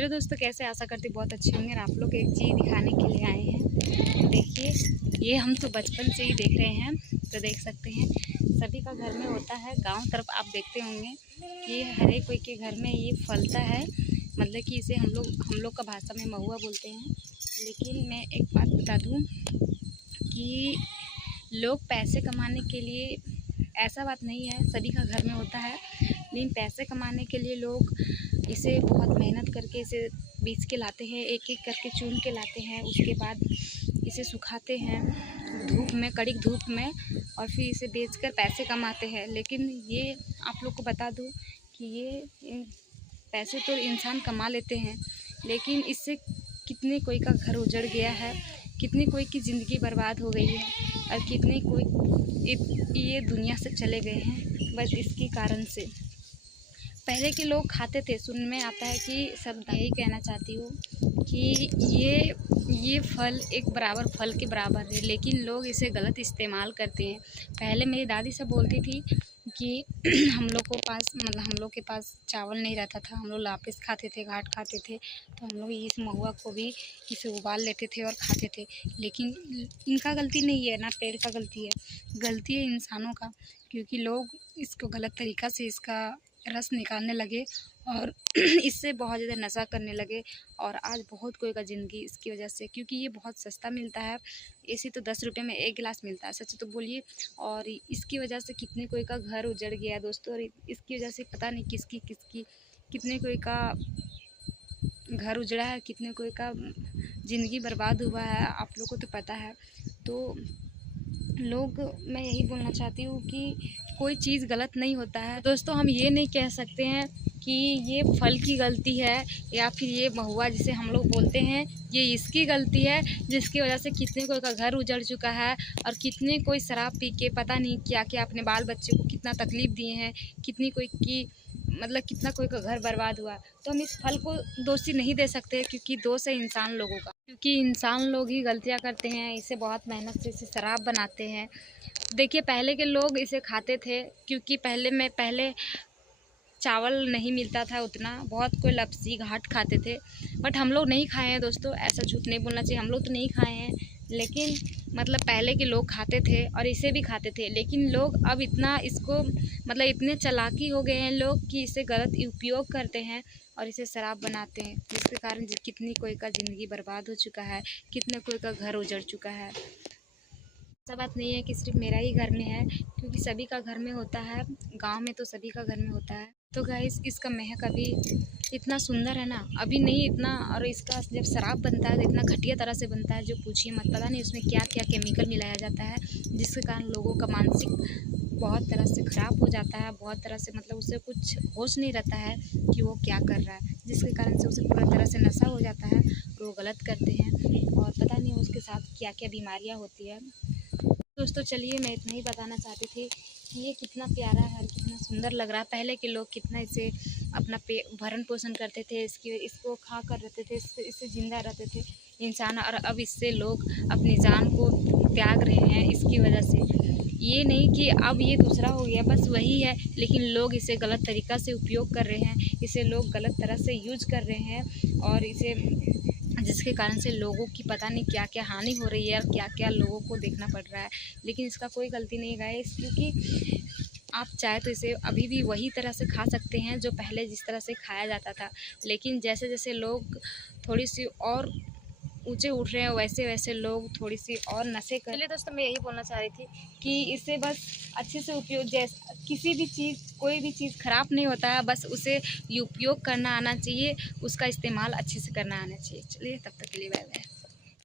Hello दोस्तों, कैसे आशा करती बहुत अच्छे होंगे। और आप लोग एक चीज़ दिखाने के लिए आए हैं। देखिए, ये हम तो बचपन से ही देख रहे हैं, तो देख सकते हैं सभी का घर में होता है। गांव तरफ आप देखते होंगे कि हर एक कोई के घर में ये फलता है। मतलब कि इसे हम लोग का भाषा में महुआ बोलते हैं। लेकिन मैं एक बात बता दूं कि लोग पैसे कमाने के लिए, ऐसा बात नहीं है, सभी का घर में होता है। लेकिन पैसे कमाने के लिए लोग इसे बहुत मेहनत करके इसे बीच के लाते हैं, एक एक करके चुन के लाते हैं। उसके बाद इसे सुखाते हैं धूप में, कड़ी धूप में, और फिर इसे बेचकर पैसे कमाते हैं। लेकिन ये आप लोग को बता दूं कि ये पैसे तो इंसान कमा लेते हैं, लेकिन इससे कितने कोई का घर उजड़ गया है, कितनी कोई की ज़िंदगी बर्बाद हो गई है, और कितने कोई ये दुनिया से चले गए हैं बस इसके कारण से। पहले के लोग खाते थे, सुन में आता है कि सब, यही कहना चाहती हूँ कि ये फल एक बराबर फल के बराबर है, लेकिन लोग इसे गलत इस्तेमाल करते हैं। पहले मेरी दादी सब बोलती थी कि हम लोग के पास चावल नहीं रहता था, हम लोग लापिस खाते थे, घाट खाते थे, तो हम लोग इस महुआ को भी इसे उबाल लेते थे और खाते थे। लेकिन इनका गलती नहीं है, ना पेड़ का गलती है, गलती है इंसानों का, क्योंकि लोग इसको गलत तरीक़ा से इसका रस निकालने लगे और इससे बहुत ज़्यादा नशा करने लगे। और आज बहुत कोई का ज़िंदगी इसकी वजह से, क्योंकि ये बहुत सस्ता मिलता है। ऐसे तो 10 रुपये में 1 गिलास मिलता है, सच तो बोलिए। और इसकी वजह से कितने कोई का घर उजड़ गया दोस्तों, और इसकी वजह से पता नहीं किसकी कितने कोई का घर उजड़ा है, कितने कोई का ज़िंदगी बर्बाद हुआ है, आप लोग को तो पता है। तो मैं यही बोलना चाहती हूँ कि कोई चीज़ गलत नहीं होता है दोस्तों। हम ये नहीं कह सकते हैं कि ये फल की गलती है या फिर ये महुआ जिसे हम लोग बोलते हैं ये इसकी गलती है, जिसकी वजह से कितने कोई का घर उजड़ चुका है, और कितने कोई शराब पी के पता नहीं क्या क्या अपने बाल बच्चे को कितना तकलीफ़ दिए हैं, कितनी कोई की मतलब कितना कोई का घर बर्बाद हुआ। तो हम इस फल को दोषी नहीं दे सकते, क्योंकि दोष है इंसान लोगों का, क्योंकि इंसान लोग ही गलतियाँ करते हैं। इसे बहुत मेहनत से इसे शराब बनाते हैं। देखिए, पहले के लोग इसे खाते थे, क्योंकि पहले चावल नहीं मिलता था उतना, बहुत कोई लपसी घाट खाते थे। बट हम लोग नहीं खाए हैं दोस्तों, ऐसा झूठ नहीं बोलना चाहिए, हम लोग तो नहीं खाए हैं। लेकिन मतलब पहले के लोग खाते थे और इसे भी खाते थे। लेकिन लोग अब इतना इसको मतलब इतने चालाकी हो गए हैं लोग कि इसे गलत उपयोग करते हैं और इसे शराब बनाते हैं, जिसके कारण कितनी कोई का ज़िंदगी बर्बाद हो चुका है, कितने कोई का घर उजड़ चुका है। ऐसा बात नहीं है कि सिर्फ मेरा ही घर में है, क्योंकि सभी का घर में होता है। गांव में तो सभी का घर में होता है। तो गाइस, इसका महक अभी इतना सुंदर है ना, अभी नहीं इतना। और इसका जब शराब बनता है तो इतना घटिया तरह से बनता है, जो पूछिए मत। पता नहीं उसमें क्या क्या केमिकल मिलाया जाता है, जिसके कारण लोगों का मानसिक बहुत तरह से ख़राब हो जाता है, बहुत तरह से मतलब उसे कुछ होश नहीं रहता है कि वो क्या कर रहा है, जिसके कारण से उसे पूरी तरह से नशा हो जाता है और वो गलत करते हैं, और पता नहीं उसके साथ क्या क्या बीमारियाँ होती है। दोस्तों चलिए, मैं इतना ही बताना चाहती थी कि ये कितना प्यारा है, कितना सुंदर लग रहा है। पहले के लोग कितना इसे अपना भरण पोषण करते थे, इसको खा कर रहते थे, इससे ज़िंदा रहते थे इंसान। और अब इससे लोग अपनी जान को त्याग रहे हैं इसकी वजह से। ये नहीं कि अब ये दूसरा हो गया, बस वही है, लेकिन लोग इसे गलत तरीक़ा से उपयोग कर रहे हैं, इसे लोग गलत तरह से यूज कर रहे हैं, और इसे जिसके कारण से लोगों की पता नहीं क्या क्या हानि हो रही है और क्या क्या लोगों को देखना पड़ रहा है। लेकिन इसका कोई गलती नहीं गाइस, क्योंकि आप चाहे तो इसे अभी भी वही तरह से खा सकते हैं जो पहले जिस तरह से खाया जाता था। लेकिन जैसे जैसे लोग थोड़ी सी और ऊंचे उठ रहे हैं, वैसे वैसे लोग थोड़ी सी और नशे कर। चलिए दोस्तों, मैं यही बोलना चाह रही थी कि इसे बस अच्छे से उपयोग, जैसे किसी भी चीज़, कोई भी चीज़ ख़राब नहीं होता है, बस उसे उपयोग करना आना चाहिए, उसका इस्तेमाल अच्छे से करना आना चाहिए। चलिए, तब तक के लिए बाय बाय।